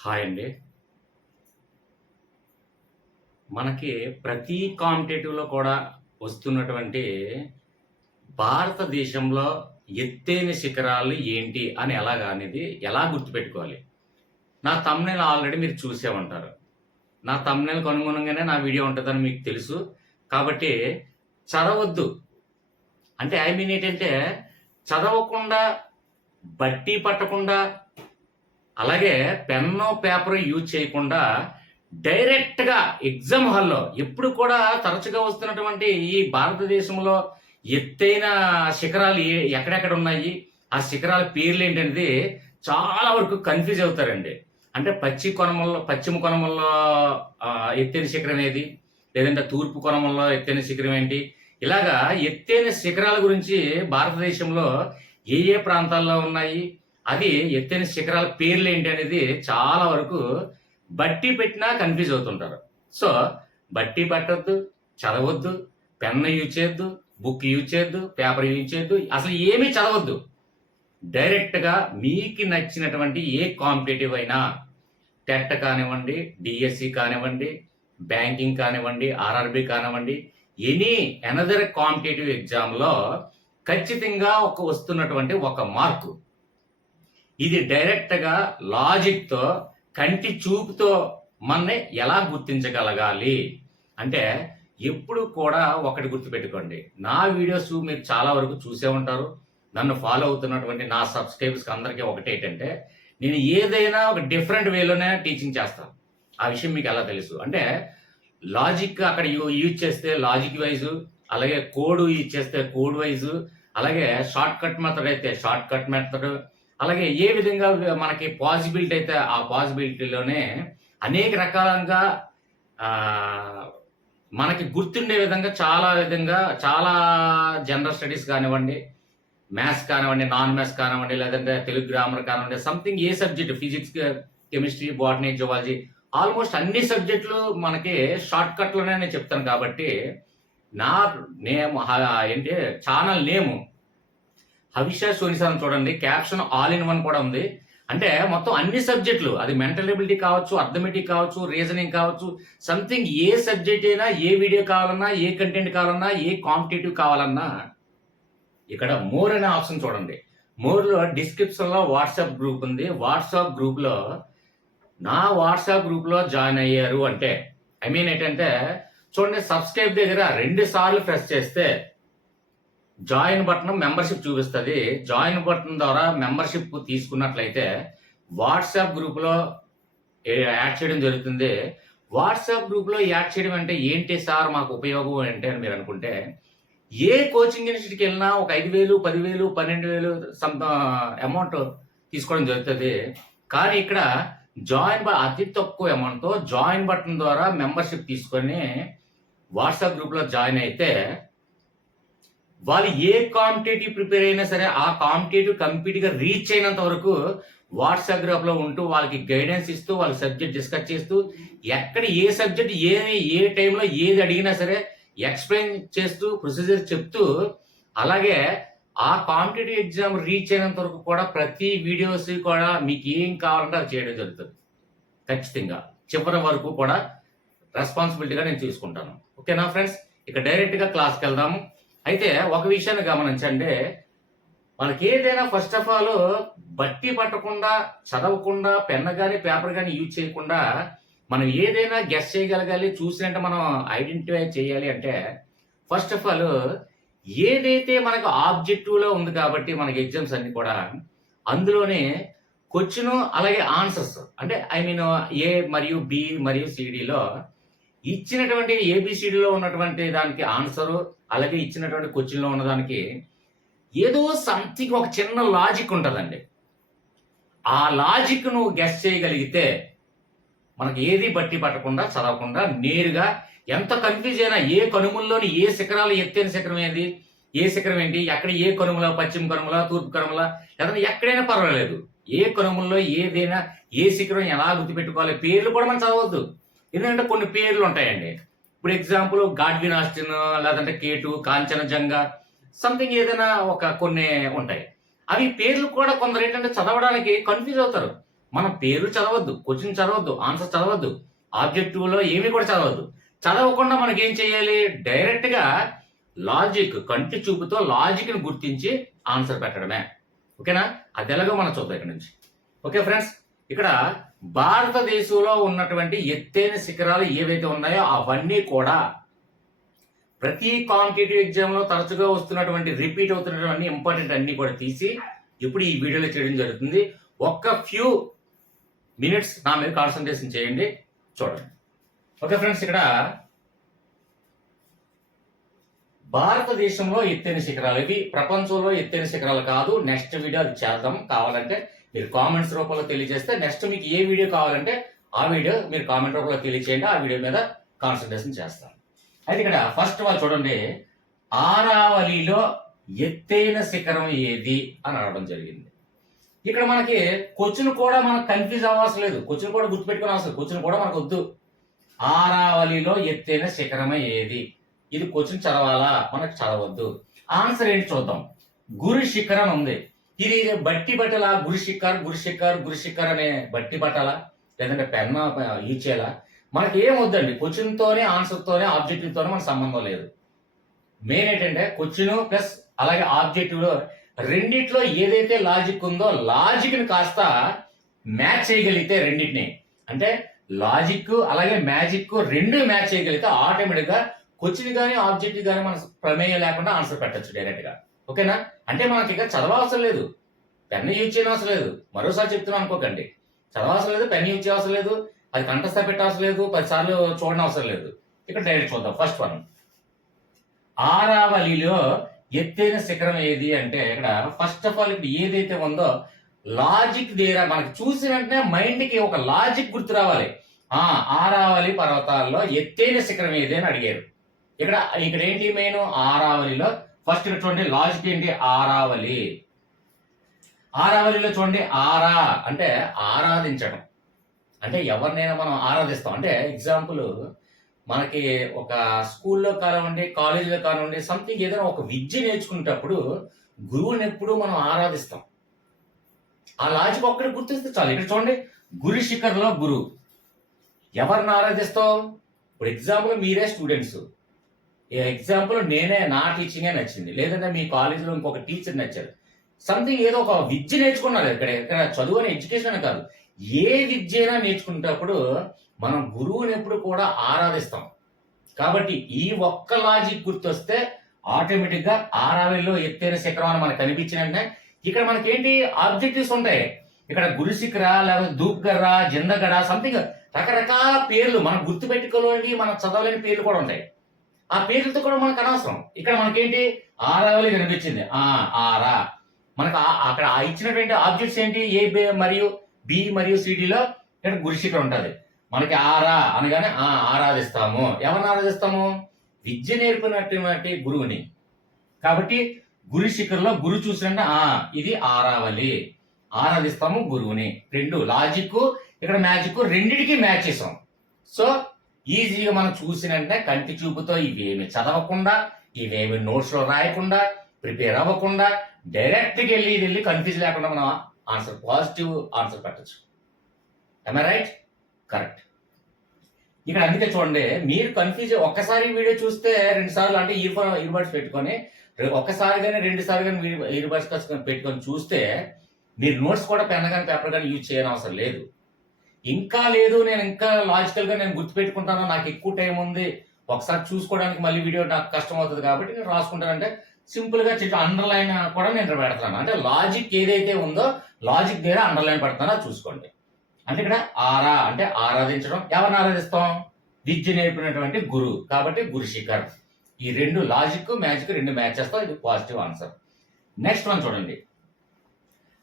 Hi అండి. మనకి ప్రతి కాంపిటేటివ్‌లో కూడా వస్తున్నటువంటి భారతదేశంలో ఎత్తైన శిఖరాలు ఏంటి అని అనేది ఎలా గుర్తుపెట్టుకోవాలి? నా థంబ్‌నెయిల్ ఆల్రెడీ మీరు చూసే ఉంటారు. నా థంబ్‌నెయిల్‌కి అనుగుణంగానే నా వీడియో ఉంటదని మీకు తెలుసు. కాబట్టి చదవొద్దు. అంటే ఐ మీన్ ఏంటంటే చదవకుండా, బట్టి పట్టకుండా, అలాగే పెన్ను, పేపరు యూజ్ చేయకుండా డైరెక్ట్‌గా ఎగ్జామ్ హాల్‌లో ఎప్పుడు కూడా తరచుగా వస్తున్నటువంటి ఈ భారతదేశంలో ఎత్తైన శిఖరాలు ఎక్కడెక్కడ ఉన్నాయి? ఆ శిఖరాల పేర్లేంటనేది చాలా వరకు కన్‌ఫ్యూజ్ అవుతారండి. అంటే పశ్చిమ కొనమల్లో ఎత్తైన శిఖరం ఏది? లేదంటే తూర్పు కొనమల్లో ఎత్తైన శిఖరం ఏంటి? ఇలాగా ఎత్తైన శిఖరాల గురించి భారతదేశంలో ఏ ప్రాంతాల్లో ఉన్నాయి? అది ఎత్తైన శిఖరాల పేర్లేంటి అనేది చాలా వరకు బట్టి పెట్టినా కన్‌ఫ్యూజ్ అవుతుంటారు. సో, బట్టి పట్టొద్దు, చదవొద్దు, పెన్ యూజ్ చేయొద్దు, బుక్ యూజ్ చేయొద్దు, పేపర్ యూజ్ చేయొద్దు. అసలు ఏమీ చదవొద్దు. డైరెక్ట్‌గా మీకు నచ్చినటువంటి ఏ కాంపిటీటివ్ అయినా టెట్ కానివ్వండి, డీఎస్సీ కానివ్వండి, బ్యాంకింగ్ కానివ్వండి, ఆర్ఆర్‌బీ కానివ్వండి, ఎనీ అనదర్ కాంపిటీటివ్ ఎగ్జామ్‌లో ఖచ్చితంగా వస్తున్నటువంటి ఒక మార్కు. ఇది డైరెక్ట్‌గా లాజిక్‌తో, కంటి చూపుతో మనని ఎలా గుర్తించగలగాలి? అంటే ఎప్పుడు కూడా ఒకటి గుర్తుపెట్టుకోండి. నా వీడియోస్ మీరు చాలా వరకు చూసే ఉంటారు. నన్ను ఫాలో అవుతున్నటువంటి నా సబ్‌స్క్రైబర్స్‌కి అందరికీ ఒకటేంటంటే, నేను ఏదైనా ఒక డిఫరెంట్ వేలోనే టీచింగ్ చేస్తాను. ఆ విషయం మీకు ఎలా తెలుసు? అంటే లాజిక్ అక్కడ యూజ్ చేస్తే లాజిక్ వైజు, అలాగే కోడ్ యూజ్ చేస్తే కోడ్ వైజు, అలాగే షార్ట్ కట్ మెథడ్ అయితే షార్ట్ కట్ మెథడ్, అలాగే ఏ విధంగా మనకి పాసిబిలిటీ అయితే ఆ పాసిబిలిటీలోనే అనేక రకాలుగా మనకి గుర్తుండే విధంగా చాలా జనరల్ స్టడీస్ కానివ్వండి, మ్యాథ్స్ కానివ్వండి, నాన్ మ్యాథ్స్ కానివ్వండి, లేదంటే తెలుగు గ్రామర్ కానివ్వండి, సంథింగ్ ఏ subject physics, chemistry, botany, zoology almost అన్ని సబ్జెక్టులు మనకి షార్ట్ కట్‌లోనే నేను చెప్తాను కాబట్టి, నా నేమ్ ఏంటి ఛానల్ నేము హవిషా సోనిసాన్ చూడండి. క్యాప్షన్ ఆల్ ఇన్ వన్ కూడా ఉంది. అంటే మొత్తం అన్ని సబ్జెక్టులు అది మెంటల్ ఎబిలిటీ కావచ్చు, అర్థమెటిక్ కావచ్చు, రీజనింగ్ కావచ్చు, సంథింగ్ ఏ సబ్జెక్ట్ అయినా, ఏ వీడియో కావాలన్నా, ఏ కంటెంట్ కావాలన్నా, ఏ కాంపిటీటివ్ కావాలన్నా ఇక్కడ మోర్ అనే ఆప్షన్ చూడండి. మోర్‌లో డిస్క్రిప్షన్‌లో వాట్సాప్ గ్రూప్ ఉంది. వాట్సాప్ గ్రూప్‌లో జాయిన్ అయ్యారు అంటే ఐ మీన్ ఏంటంటే చూడండి, సబ్స్క్రైబ్ దగ్గర 2 సార్లు ప్రెస్ చేస్తే జాయిన్ బటన్ మెంబర్‌షిప్ చూపిస్తది. జాయిన్ బటన్ ద్వారా మెంబర్‌షిప్ తీసుకున్నట్లయితే వాట్సాప్ గ్రూప్‌లో యాడ్ చేయడం జరుగుతుంది. వాట్సాప్ గ్రూప్‌లో యాడ్ చేయడం అంటే ఏంటి సార్ మాకు ఉపయోగం అంటే అని మీరు అనుకుంటే, ఏ కోచింగ్ ఇన్‌స్టిట్యూట్‌కి వెళ్ళినా ఒక 5,000, 10,000, 12,000 అమౌంట్ తీసుకోవడం జరుగుతది. కానీ ఇక్కడ అతి తక్కువ అమౌంట్‌తో జాయిన్ బటన్ ద్వారా మెంబర్‌షిప్ తీసుకొని వాట్సాప్ గ్రూప్‌లో జాయిన్ అయితే వాళ్ళు ఏ కాంపిటేటివ్ ప్రిపేర్ అయినా సరే ఆ కాంపిటేటివ్ కంప్లీట్‌గా రీచ్ అయినంత వరకు వాట్సాప్ గ్రూప్‌లో ఉంటూ వాళ్ళకి గైడెన్స్ ఇస్తూ, వాళ్ళ సబ్జెక్ట్ డిస్కస్ చేస్తూ, ఎక్కడ ఏ సబ్జెక్ట్ ఏ టైంలో ఏది అడిగినా సరే ఎక్స్‌ప్లెయిన్ చేస్తూ, ప్రొసీజర్ చెప్తూ, అలాగే ఆ కాంపిటేటివ్ ఎగ్జామ్ రీచ్ అయినంత వరకు కూడా ప్రతి వీడియోస్ కూడా మీకు ఏం కావాలంటే అది చేయడం జరుగుతుంది. ఖచ్చితంగా. చివరి వరకు కూడా రెస్పాన్సిబిలిటీగా నేను తీసుకుంటాను. ఓకేనా ఫ్రెండ్స్? ఇక డైరెక్ట్‌గా క్లాస్‌కెళ్దాము. అయితే ఒక విషయాన్ని గమనించండి. మనకి ఏదైనా ఫస్ట్ ఆఫ్ ఆల్ బట్టి పట్టకుండా, చదవకుండా, పెన్ గాని, పేపర్ గాని యూజ్ చేయకుండా మనం ఏదైనా గెస్ చేయగలగాలి, చూసినట్టు మనం ఐడెంటిఫై చేయాలి అంటే ఫస్ట్ ఆఫ్ ఆల్ ఏదైతే మనకు ఆబ్జెక్టివ్‌లో ఉంది కాబట్టి మనకి ఎగ్జామ్స్ అన్నీ కూడా అందులోనే క్వెషన్ అలాగే ఆన్సర్స్ అంటే ఐ మీన్ ఏ మరియు బి మరియు సిడిలో ఇచ్చినటువంటి ఏబిసిడిలో ఉన్నటువంటి దానికి ఆన్సరు, అలాగే ఇచ్చినటువంటి క్వెషన్‌లో ఉన్నదానికి ఏదో సంథింగ్ ఒక చిన్న లాజిక్ ఉంటదండి. ఆ లాజిక్ నువ్వు గెస్ చేయగలిగితే మనకి ఏది బట్టి పట్టకుండా, చదవకుండా నేరుగా ఎంత కన్‌ఫ్యూజ్ అయినా ఏ కనుమల్లోని ఏ శిఖరాలు ఎత్తైన శిఖరం ఏది? ఏ శిఖరం ఏంటి? ఎక్కడ ఏ కనుమల, పశ్చిమ కనుమల, తూర్పు కనుమల లేదంటే ఎక్కడైనా పర్వాలేదు. ఏ కనుమల్లో ఏదైనా ఏ శిఖరం ఎలా గుర్తుపెట్టుకోవాలి? పేర్లు కూడా మనం చదవొద్దు. ఎందుకంటే కొన్ని పేర్లు ఉంటాయండి. ఇప్పుడు ఎగ్జాంపుల్ గాడ్విన్ ఆస్టిన్ లేదంటే కేటు, కాంచనజంగా సంథింగ్ ఏదైనా కొన్ని ఉంటాయి. అవి పేర్లు కూడా కొందరు ఏంటంటే చదవడానికి కన్‌ఫ్యూజ్ అవుతారు. మన పేర్లు చదవద్దు, క్వశ్చన్ చదవద్దు, ఆన్సర్ చదవద్దు, ఆబ్జెక్టివ్ లో ఏమి కూడా చదవద్దు. చదవకుండా మనకి ఏం చేయాలి, డైరెక్ట్ గా లాజిక్, కంటి చూపుతో లాజిక్ ని గుర్తించి ఆన్సర్ పెట్టడమే. ఓకేనా? అది ఎలాగో మనం చూద్దాం ఇక్కడ నుంచి. ఓకే ఫ్రెండ్స్, ఇక్కడ భారతదేశంలో ఉన్నటువంటి ఎత్తైన శిఖరాలు ఏవైతే ఉన్నాయో అవన్నీ కూడా ప్రతి కాంపిటేటివ్ ఎగ్జామ్ లో తరచుగా వస్తున్నటువంటి రిపీట్ అవుతున్నటువంటి ఇంపార్టెంట్ అన్ని కూడా తీసి ఇప్పుడు ఈ వీడియోలో చేయడం జరుగుతుంది. ఒక్క ఫ్యూ మినిట్స్ నా మీద కాన్సన్ట్రేషన్ చేయండి, చూడండి. ఓకే ఫ్రెండ్స్, ఇక్కడ భారతదేశంలో ఎత్తైన శిఖరాలు, ఇవి ప్రపంచంలో ఎత్తైన శిఖరాలు కాదు. నెక్స్ట్ వీడియో అది చేద్దాం. కావాలంటే మీరు కామెంట్స్ రూపంలో తెలియజేస్తే నెక్స్ట్ మీకు ఏ వీడియో కావాలంటే ఆ వీడియో మీరు కామెంట్ రూపంలో తెలియచేయండి, ఆ వీడియో మీద కాన్సన్ట్రేషన్ చేస్తాను. అయితే ఇక్కడ ఫస్ట్ వాళ్ళు చూడండి, ఆరావళిలో ఎత్తైన శిఖరం ఏది అని అడగడం జరిగింది. ఇక్కడ మనకి క్వశ్చన్ కూడా మనకు కన్ఫ్యూజ్ అవ్వాల్సిన లేదు, క్వశ్చన్ కూడా గుర్తుపెట్టుకునే అవసరం, క్వశ్చన్ కూడా మనకు వద్దు. ఆరావళిలో ఎత్తైన శిఖరమే ఏది, ఇది క్వశ్చన్ చదవాలా, మనకు చదవద్దు. ఆన్సర్ ఏంటి చూద్దాం. గురు శిఖరం ఉంది. ఇది బట్టి బట్టల గురు శిఖర్ అనే బట్టి బట్టల, లేదంటే పెన్న ఈచేలా, మనకి ఏం వద్దండి. క్వశ్చన్ తోనే, ఆన్సర్ తోనే, ఆబ్జెక్టివ్ తోనే మన సంబంధం లేదు. మెయిన్ ఏంటంటే క్వశ్చన్ ప్లస్ అలాగే ఆబ్జెక్టివ్ లో రెండిట్లో ఏదైతే లాజిక్ ఉందో లాజిక్ ని కాస్త మ్యాచ్ చేయగలిగితే, రెండింటిని అంటే లాజిక్ అలాగే మ్యాజిక్ రెండు మ్యాచ్ చేయగలిగితే ఆటోమేటిక్ గా క్వశ్చన్ కానీ ఆబ్జెక్టివ్ కానీ మన ప్రమేయం లేకుండా ఆన్సర్ పెట్టచ్చు డైరెక్ట్ గా. ఓకేనా? అంటే మనకి ఇక చదవాల్సిన లేదు, పెన్ యూజ్ చేయడం అవసరం లేదు. మరోసారి చెప్తున్నాం అనుకోకండి, చదవాల్సిన లేదు, పెన్ యూజ్ చేయవలసిన లేదు, అది కంఠస్థ పెట్టవలసిన లేదు, 10 సార్లు చూడడం అవసరం లేదు. ఇక్కడ డైరెక్ట్ చూద్దాం. ఫస్ట్ వన్, ఆరావళిలో ఎత్తైన శిఖరం ఏది అంటే, ఇక్కడ ఫస్ట్ ఆఫ్ ఆల్ ఇప్పుడు ఏదైతే ఉందో లాజిక్ దగ్గర మనకి చూసిన వెంటనే మైండ్ కి ఒక లాజిక్ గుర్తు రావాలి. ఆరావళి పర్వతాల్లో ఎత్తైన శిఖరం ఏది అని అడిగారు. ఇక్కడ ఏంటి మెయిన్, ఆరావళిలో ఫస్ట్ ఇక్కడ చూడండి లాజిక్ ఏంటి, ఆరావళిలో చూడండి, ఆరా అంటే ఆరాధించడం, అంటే ఎవరినైనా మనం ఆరాధిస్తాం. అంటే ఎగ్జాంపుల్, మనకి ఒక స్కూల్లో కానివ్వండి, కాలేజీలో కానివ్వండి, సంథింగ్ ఏదైనా ఒక విద్య నేర్చుకునేటప్పుడు గురువుని ఎప్పుడు మనం ఆరాధిస్తాం. ఆ లాజిక్ ఒక్కటి గుర్తిస్తే చాలు. ఇక్కడ చూడండి, గురు శిఖర్లో గురు, ఎవరిని ఆరాధిస్తావు? ఇప్పుడు ఎగ్జాంపుల్ మీరే స్టూడెంట్స్, ఎగ్జాంపుల్ నేనే, నా టీచింగే నచ్చింది, లేదంటే మీ కాలేజీలో ఇంకొక టీచర్ నచ్చారు, సంథింగ్ ఏదో ఒక విద్య నేర్చుకున్నారు. ఇక్కడ చదువు అనే ఎడ్యుకేషన్ అని కాదు, ఏ విద్య అయినా నేర్చుకునేటప్పుడు మనం గురువుని ఎప్పుడు కూడా ఆరాధిస్తాం. కాబట్టి ఈ ఒక్క లాజిక్ గుర్తొస్తే ఆటోమేటిక్ గా ఆరావళిలో ఎత్తైన శిఖరం అని మనకు కనిపించినంటే ఇక్కడ మనకేంటి ఆబ్జెక్టివ్స్ ఉంటాయి. ఇక్కడ గురు శిఖర, లేకపోతే దూప్గర్ర, జిందగడ, సంథింగ్ రకరకాల పేర్లు మనం గుర్తుపెట్టుకోలేని, మనం చదవలేని పేర్లు కూడా ఉంటాయి. ఆ పేర్లతో కూడా మనకు అనవసరం. ఇక్కడ మనకేంటి ఆరావళి కనిపించింది, ఆరా, మనకు అక్కడ ఇచ్చినటువంటి ఆబ్జెక్ట్స్ ఏంటి, ఏ మరియు బి మరియు సిడిలో ఇక్కడ గురు శిఖరం ఉంటుంది. మనకి ఆరా అనగానే ఆరాధిస్తాము. ఎవరిని ఆరాధిస్తాము? విద్య నేర్పినటువంటి గురువుని. కాబట్టి గురు శిఖర్లో గురు చూసినట్టే ఇది ఆరావళి, ఆరాధిస్తాము గురువుని. రెండు లాజిక్ ఇక్కడ మ్యాజిక్ రెండిటికి మ్యాచ్ చేసాం. సో ఈజీగా మనం చూసినంటే కంటి చూపుతో ఇవేమి చదవకుండా, ఇవేమి నోట్స్ లో రాయకుండా, ప్రిపేర్ అవ్వకుండా డైరెక్ట్గా వెళ్ళి కన్ఫ్యూజ్ లేకుండా మనం ఆన్సర్, పాజిటివ్ ఆన్సర్ పెట్టచ్చు. I right? కరెక్ట్. ఇక్కడ అందుకే చూడండి, మీరు కన్ఫ్యూజ్ ఒక్కసారి వీడియో చూస్తే 2 సార్లు, అంటే ఇయర్బడ్స్ పెట్టుకొని ఒక్కసారి కానీ 2 సార్లు కానీ ఇయర్బడ్స్ పెట్టుకొని చూస్తే మీరు నోట్స్ కూడా పెన్ కానీ పేపర్ కానీ యూజ్ చేయని అవసరం లేదు. ఇంకా లేదు, నేను ఇంకా లాజికల్ గా నేను గుర్తుపెట్టుకుంటాను, నాకు ఎక్కువ టైం ఉంది, ఒకసారి చూసుకోవడానికి మళ్ళీ వీడియో నాకు కష్టం అవుతుంది కాబట్టి నేను రాసుకుంటానంటే సింపుల్ గా అండర్లైన్ కూడా నేను పెడతాను. అంటే లాజిక్ ఏదైతే ఉందో లాజిక్ దగ్గర అండర్లైన్ పెడతానో చూసుకోండి. అంటే ఇక్కడ ఆరా అంటే ఆరాధించడం. ఎవరిని ఆరాధిస్తాం? విద్య నేర్పినటువంటి గురువు, కాబట్టి గురు శిఖర్. ఈ రెండు లాజిక్ మ్యాజిక్ రెండు మ్యాచ్ చేస్తాం, ఇది పాజిటివ్ ఆన్సర్. నెక్స్ట్ వన్ చూడండి,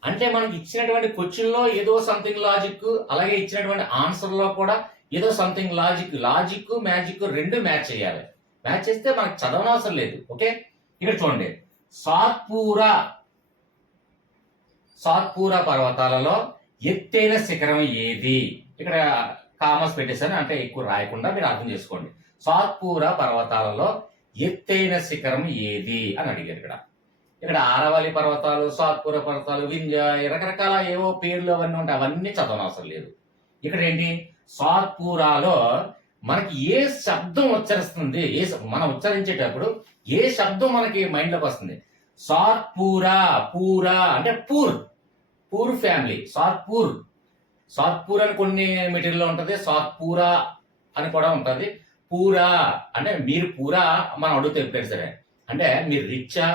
అంటే మనకి ఇచ్చినటువంటి క్వశ్చన్ లో ఏదో సంథింగ్ లాజిక్, అలాగే ఇచ్చినటువంటి ఆన్సర్ లో కూడా ఏదో సంథింగ్ లాజిక్ మ్యాజిక్ రెండు మ్యాచ్ చేయాలి. మ్యాచ్ చేస్తే మనకు చదవనవసరం లేదు. ఓకే, ఇక్కడ చూడండి, సాత్పూరా పర్వతాలలో ఎత్తైన శిఖరం ఏది? ఇక్కడ కామర్స్ పెట్టేసాను, అంటే ఎక్కువ రాయకుండా మీరు అర్థం చేసుకోండి. సాత్పూరా పర్వతాలలో ఎత్తైన శిఖరం ఏది అని అడిగారు. ఇక్కడ ఇక్కడ ఆరవల్లి పర్వతాలు, సాత్పుర పర్వతాలు, వింధ్య రకరకాల ఏవో పేర్లు అవన్నీ ఉంటాయి, అవన్నీ చదవనవసరం లేదు. ఇక్కడ ఏంటి, సాత్పురాలో మనకి ఏ శబ్దం ఉచ్చరిస్తుంది, మనం ఉచ్చరించేటప్పుడు ఏ శబ్దం మనకి మైండ్లోకి వస్తుంది. సాత్పురా, పూరా అంటే పూర్ ఫ్యామిలీ, సాత్పూర్ అని కొన్ని మెటీరియల్లో ఉంటుంది, సాత్పూరా అని కూడా ఉంటుంది. పూరా అంటే మీరు పూరా మనం అడుగుతాం ఎప్పుడైనా సరే, అంటే మీరు రిచ్చా,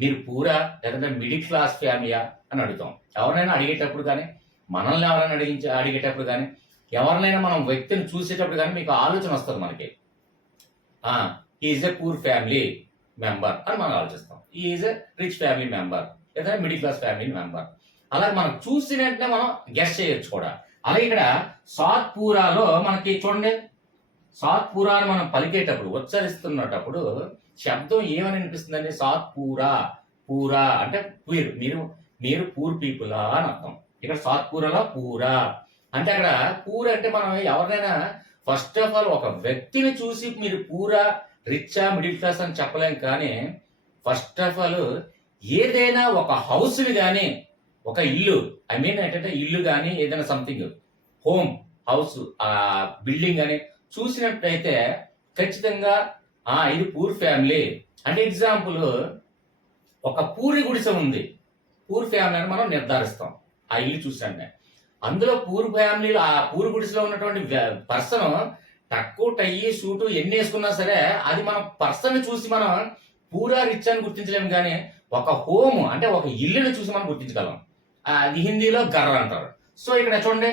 మీరు పూరా, లేదంటే మిడిల్ క్లాస్ ఫ్యామిలీయా అని అడుగుతాం. ఎవరినైనా అడిగేటప్పుడు కానీ, మనల్ని ఎవరైనా అడిగేటప్పుడు కానీ, ఎవరినైనా మనం వ్యక్తిని చూసేటప్పుడు కానీ మీకు ఆలోచన వస్తుంది మనకి. Is a poor family member అని మనం ఆలోచిస్తాం. Is a rich family member, లేదంటే మిడిల్ క్లాస్ ఫ్యామిలీ మెంబర్. అలాగే మనం చూసిన వెంటనే మనం గెస్ చేయొచ్చు కూడా. అలాగే ఇక్కడ సాత్పూరాలో మనకి చూడండి, సాత్పూరా అని మనం పలికేటప్పుడు, ఉచ్చరిస్తున్నప్పుడు శబ్దం ఏమని అనిపిస్తుందండి, సాత్పూరా, పూరా అంటే మీరు పూర్ పీపుల్ అని అర్థం. ఇక్కడ సాత్పూరాలో పూరా అంటే, అక్కడ పూర్ అంటే మనం ఎవరినైనా ఫస్ట్ ఆఫ్ ఆల్ ఒక వ్యక్తిని చూసి మీరు పూరా, రిచ్చా, మిడిల్ క్లాస్ అని చెప్పలేం. కానీ ఫస్ట్ ఆఫ్ ఆల్ ఏదైనా ఒక హౌస్ని కానీ, ఒక ఇల్లు, ఏంటంటే ఇల్లు కానీ ఏదైనా సంథింగ్ హోమ్, హౌస్, బిల్డింగ్ అని చూసినట్టయితే ఖచ్చితంగా ఇది పూర్ ఫ్యామిలీ అంటే. ఎగ్జాంపుల్, ఒక పూరి గుడిసె ఉంది, పూర్ ఫ్యామిలీ అని మనం నిర్ధారిస్తాం ఆ ఇల్లు చూసండి. అందులో పూర్ ఫ్యామిలీలో ఆ పూర్ గుడిసెలో ఉన్నటువంటి పర్సన్ టక్కు, టయ్యి, సూటు ఎన్ని వేసుకున్నా సరే అది మన పర్సన్ చూసి మనం పూరా, రిచ్ అని గుర్తించలేము. కానీ ఒక హోమ్ అంటే ఒక ఇల్లుని చూసి మనం గుర్తించగలం. అది హిందీలో గర్ర అంటారు. సో ఇక్కడ చూడండి,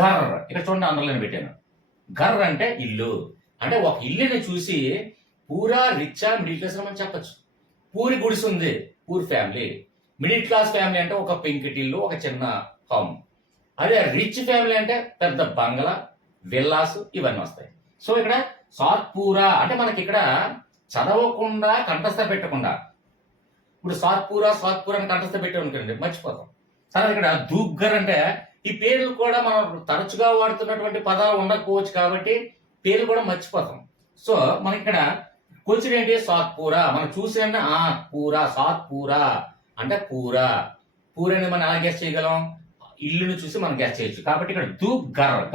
గర్, ఇక్కడ చూడండి అండర్లైన్ పెట్టాను. గర్ అంటే ఇల్లు, అంటే ఒక ఇల్లుని చూసి పూరా, రిచ్చా, మిడిల్ క్లాస్ అని మనం చెప్పచ్చు. పూరి గుడిసె ఉంది, poor family. Middle class family అంటే ఒక పెంకిటిల్లు, ఒక చిన్న హోమ్. అదే రిచ్ ఫ్యామిలీ అంటే పెద్ద బంగ్లా, విల్లాస్ ఇవన్నీ వస్తాయి. సో ఇక్కడ సాత్పూరా అంటే మనకి ఇక్కడ చదవకుండా, కంఠస్థ పెట్టకుండా, ఇప్పుడు సాత్పూరా అని కంఠస్థ పెట్టామనుకోండి మర్చిపోతాం. తర్వాత ఇక్కడ దూగ్గర్ అంటే ఈ పేర్లు కూడా మనం తరచుగా వాడుతున్నటువంటి పదాలు ఉండకపోవచ్చు కాబట్టి పేర్లు కూడా మర్చిపోతాం. సో మనకి ఇక్కడ క్వశ్చన్ ఏంటి, సాత్పూరా. మనం చూసిన పూరా, సాత్పూరా అంటే పూరా అని మనం ఎలా గెస్ చేయగలం, ఇల్లుని చూసి మనం గెస్ చేయొచ్చు. కాబట్టి ఇక్కడ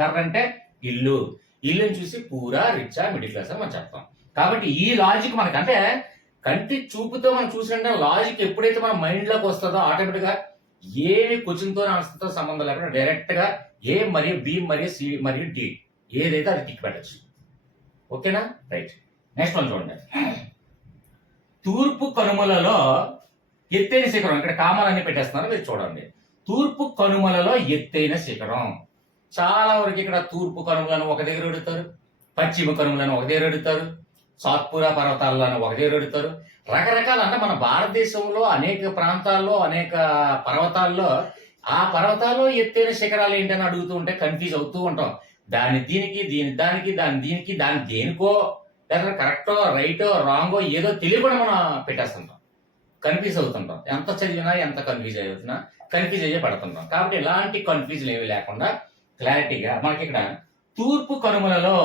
గర్ అంటే ఇల్లుని చూసి పూరా, రిచ్చా, మిడిల్ క్లాస్ అని మనం చెప్తాం. కాబట్టి ఈ లాజిక్ మనకి, అంటే కంటి చూపుతో మనం చూసిన లాజిక్ ఎప్పుడైతే మన మైండ్ లోకి వస్తుందో ఆటోమేటిక్ గా ఏమి క్వశ్చన్తో ఆన్సర్తో సంబంధం లేకుండా డైరెక్ట్ గా ఏ మరియు బి మరియు సి మరియు డి ఏదైతే అది టిక్ పెట్టచ్చు. ఓకేనా, రైట్. నెక్స్ట్ వన్ చూడండి, తూర్పు కనుమలలో ఎత్తైన శిఖరం. ఇక్కడ కామాలన్నీ పెట్టేస్తున్నారు, మీరు చూడండి. తూర్పు కనుమలలో ఎత్తైన శిఖరం. చాలా వరకు ఇక్కడ తూర్పు కనుమలను ఒక దగ్గర అడుగుతారు, పశ్చిమ కనుమలను ఒక దగ్గర అడుగుతారు, సాత్పురా పర్వతాలను ఒక దగ్గర అడుగుతారు. రకరకాల, అంటే మన భారతదేశంలో అనేక ప్రాంతాల్లో, అనేక పర్వతాల్లో, ఆ పర్వతాల్లో ఎత్తైన శిఖరాలు ఏంటని అడుగుతూ ఉంటే కన్ఫ్యూజ్ అవుతూ ఉంటాం. దీనికి దాని దేనికో, లేదా కరెక్టో, రైటో, రాంగో ఏదో తెలియకుండా మనం పెట్టేస్తుంటాం, కన్ఫ్యూజ్ అవుతుంటాం. ఎంత చదివినా, ఎంత కన్ఫ్యూజ్ అయ్యే పడుతుంటాం. కాబట్టి ఇలాంటి కన్ఫ్యూజన్ ఏమి లేకుండా క్లారిటీగా మనకి ఇక్కడ తూర్పు కనుమలలో,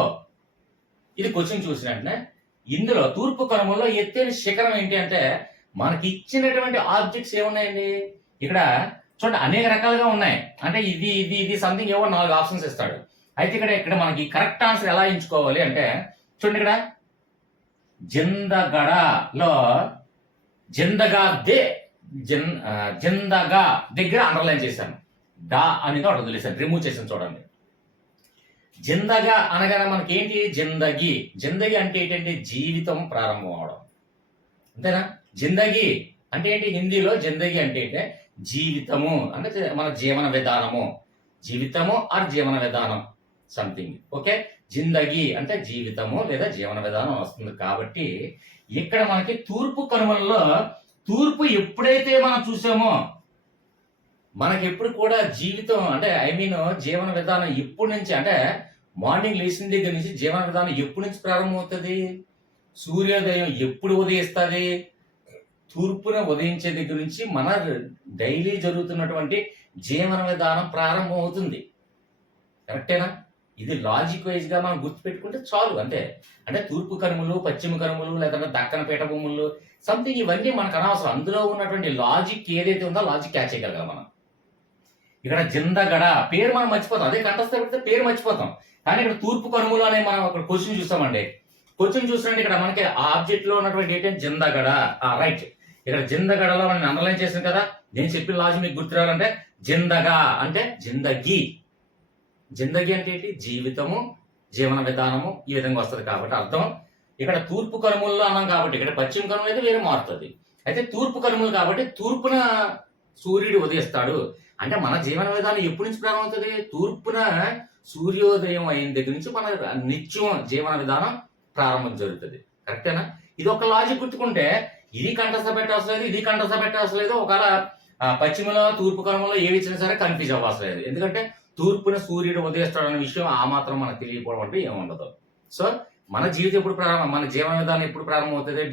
ఇది క్వశ్చన్ చూసిన వెంటనే ఇందులో తూర్పు కనుమలలో ఎత్తైన శిఖరం ఏంటి అంటే, మనకి ఇచ్చినటువంటి ఆబ్జెక్ట్స్ ఏమున్నాయండి ఇక్కడ చూడండి, అనేక రకాలుగా ఉన్నాయి. అంటే ఇది సంథింగ్ ఏవో 4 ఆప్షన్స్ ఇస్తాడు. అయితే ఇక్కడ మనకి కరెక్ట్ ఆన్సర్ ఎలా ఎంచుకోవాలి అంటే, చూడండి ఇక్కడ జిందగడలో జిందగా దగ్గర అండర్లైన్ చేశాను, డా అనేది ఒకటి వదిలేశాను, రిమూవ్ చేశాను. చూడండి, జిందగా అనగానే మనకి ఏంటి, జిందగీ అంటే ఏంటంటే జీవితం ప్రారంభం అవడం, అంతేనా. జిందగీ అంటే ఏంటి, హిందీలో జిందగీ అంటే జీవితము, అంటే మన జీవన విధానము, జీవితము ఆర్ జీవన విధానం సంథింగ్. ఓకే, జిందగీ అంటే జీవితము లేదా జీవన విధానం వస్తుంది. కాబట్టి ఇక్కడ మనకి తూర్పు కనుమలలో, తూర్పు ఎప్పుడైతే మనం చూసామో మనకి ఎప్పుడు కూడా జీవితం అంటే జీవన విధానం ఎప్పటి నుంచి, అంటే మార్నింగ్ లేచిన దగ్గర నుంచి జీవన విధానం ఎప్పటి నుంచి ప్రారంభమవుతుంది, సూర్యోదయం ఎప్పుడు ఉదయిస్తుంది, తూర్పున ఉదయించే దగ్గర నుంచి మన డైలీ జరుగుతున్నటువంటి జీవన విధానం ప్రారంభం అవుతుంది. కరెక్టేనా? ఇది లాజిక్ వైజ్ గా మనం గుర్తుపెట్టుకుంటే చాలు అంతే. అంటే తూర్పు కనుమలు, పశ్చిమ కనుమలు, లేదంటే దక్కన పీఠభూములు సంథింగ్ ఇవన్నీ మనకు అనవసరం. అందులో ఉన్నటువంటి లాజిక్ ఏదైతే ఉందో లాజిక్ క్యాచ్ చేయగలగాలి మనం. ఇక్కడ జిందగడ పేరు మనం మర్చిపోతాం, అదే కంఠస్థ పెడితే పేరు మర్చిపోతాం. కానీ ఇక్కడ తూర్పు కనుమలు అనే మనం అక్కడ క్వశ్చన్ చూస్తామండి. క్వశ్చన్ చూస్తుంటే ఇక్కడ మనకి ఆబ్జెక్ట్ లో ఉన్నటువంటి ఏంటంటే జిందగడ. రైట్, ఇక్కడ జిందగడలో మనం అండర్లైన్ చేసాం కదా. నేను చెప్పిన లాజిక్ మీకు గుర్తు రావాలంటే జిందగా అంటే జిందగీ. జిందగీ అంటే ఏంటి? జీవితము, జీవన విధానము, ఈ విధంగా వస్తుంది కాబట్టి అర్థం. ఇక్కడ తూర్పు కనుమల్లో అన్నాం కాబట్టి ఇక్కడ పశ్చిమ కనుమలు అయితే వేరే మారుతుంది. అయితే తూర్పు కనుమలు కాబట్టి తూర్పున సూర్యుడు ఉదయిస్తాడు అంటే మన జీవన విధానం ఎప్పటి నుంచి ప్రారంభమవుతుంది? తూర్పున సూర్యోదయం అయిన దగ్గర నుంచి మన నిత్యం జీవన విధానం ప్రారంభం జరుగుతుంది. కరెక్టేనా? ఇది ఒక లాజిక్ గుర్తుకుంటే ఇది కంఠస్థ పెట్టవసలేదు, ఇది కంఠస్థ పెట్టవసలేదు. ఒకవేళ పశ్చిమలో తూర్పు కనుమలో ఏవి ఇచ్చినా సరే కన్ఫ్యూజ్ అవ్వసలేదు. ఎందుకంటే తూర్పున సూర్యుడు ఉదయిస్తాడు అనే విషయం ఆ మాత్రం మనకు తెలియకపోవడం అంటే ఏముండదు. సో మన జీవితం ఎప్పుడు ప్రారంభం, మన జీవన విధానం ఎప్పుడు ప్రారంభం అవుతుంది?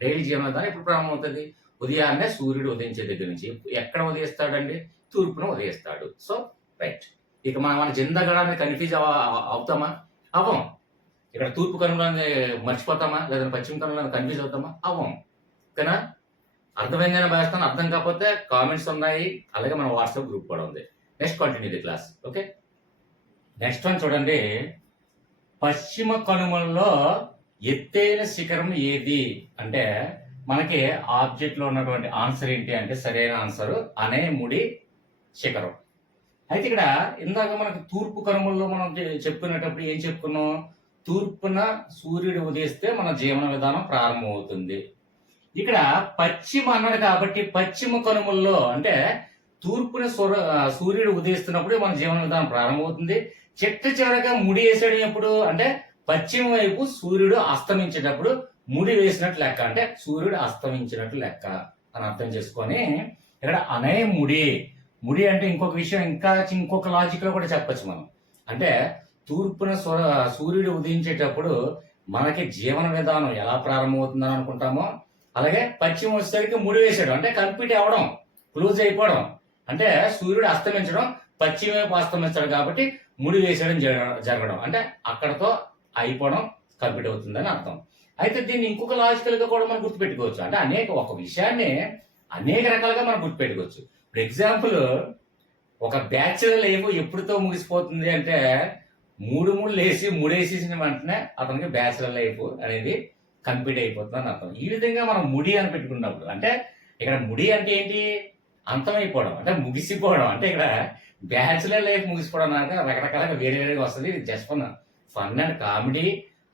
డైలీ జీవన విధానం ఎప్పుడు ప్రారంభం అవుతుంది? ఉదయాన్నే సూర్యుడు ఉదయించే దగ్గర నుంచి. ఎక్కడ ఉదయిస్తాడండి? తూర్పున ఉదయిస్తాడు. సో రైట్, ఇక మన జిందగడాన్ని కన్ఫ్యూజ్ అవుతామా? అవ్వం. ఇక్కడ తూర్పు కనుమలని మర్చిపోతామా? లేదా పశ్చిమ కనుమలని కన్ఫ్యూజ్ అవుతామా? అవ్వం. ఓకేనా? అర్థమైందని భావిస్తాను. అర్థం కాకపోతే కామెంట్స్ ఉన్నాయి, అలాగే మన వాట్సాప్ గ్రూప్ కూడా ఉంది. Next continue the class. Okay, next one చూడండి. పశ్చిమ కనుమల్లో ఎత్తైన శిఖరం ఏది అంటే మనకి ఆబ్జెక్ట్ లో ఉన్నటువంటి ఆన్సర్ ఏంటి అంటే సరైన ఆన్సర్ అనేముడి శిఖరం. అయితే ఇక్కడ ఇందాక మనకి తూర్పు కనుమల్లో మనం చెప్పుకునేటప్పుడు ఏం చెప్పుకున్నాం? తూర్పున సూర్యుడు ఉదయిస్తే మన జీవన విధానం ప్రారంభం అవుతుంది. ఇక్కడ పశ్చిమ అన్నాడు కాబట్టి పశ్చిమ కనుమల్లో అంటే తూర్పున సూర్యుడు ఉదయిస్తున్నప్పుడు మన జీవన విధానం ప్రారంభమవుతుంది. చివరగా ముడి వేసాడు ఎప్పుడు అంటే పశ్చిమ వైపు సూర్యుడు అస్తమించేటప్పుడు ముడి వేసినట్లు లెక్క, అంటే సూర్యుడు అస్తమించినట్లు లెక్క అని అర్థం చేసుకొని ఇక్కడ అనే ముడి అంటే ఇంకొక విషయం, ఇంకొక లాజిక్ లో కూడా చెప్పచ్చు మనం. అంటే తూర్పున సూర్యుడు ఉదయించేటప్పుడు మనకి జీవన విధానం ఎలా ప్రారంభమవుతుందని అనుకుంటామో అలాగే పశ్చిమ వచ్చేసరికి ముడి వేసాడు అంటే కంప్లీట్ అవ్వడం, క్లోజ్ అయిపోవడం. అంటే సూర్యుడు అస్తమించడం, పశ్చిమ వైపు అస్తమించడం కాబట్టి ముడి వేసేయడం జరగడం అంటే అక్కడతో అయిపోవడం కంప్లీట్ అవుతుందని అర్థం. అయితే దీన్ని ఇంకొక లాజికల్ గా కూడా మనం గుర్తుపెట్టుకోవచ్చు. అంటే ఒక విషయాన్ని అనేక రకాలుగా మనం గుర్తుపెట్టుకోవచ్చు. ఫర్ ఎగ్జాంపుల్, ఒక బ్యాచులర్ లైఫ్ ఎప్పుడుతో ముగిసిపోతుంది అంటే మూడు వేసి ముడేసేసిన వెంటనే అతనికి బ్యాచులర్ లైఫ్ అనేది కంప్లీట్ అయిపోతుంది అని అర్థం. ఈ విధంగా మనం ముడి అని పెట్టుకున్నప్పుడు అంటే ఇక్కడ ముడి అంటే ఏంటి? అంతమైపోవడం అంటే ముగిసిపోవడం. అంటే ఇక్కడ బ్యాచులర్ లైఫ్ ముగిసిపోవడం అంటే రకరకాలుగా వేరేగా వస్తుంది. ఇది జస్ట్ ఫన్ అండ్ కామెడీ.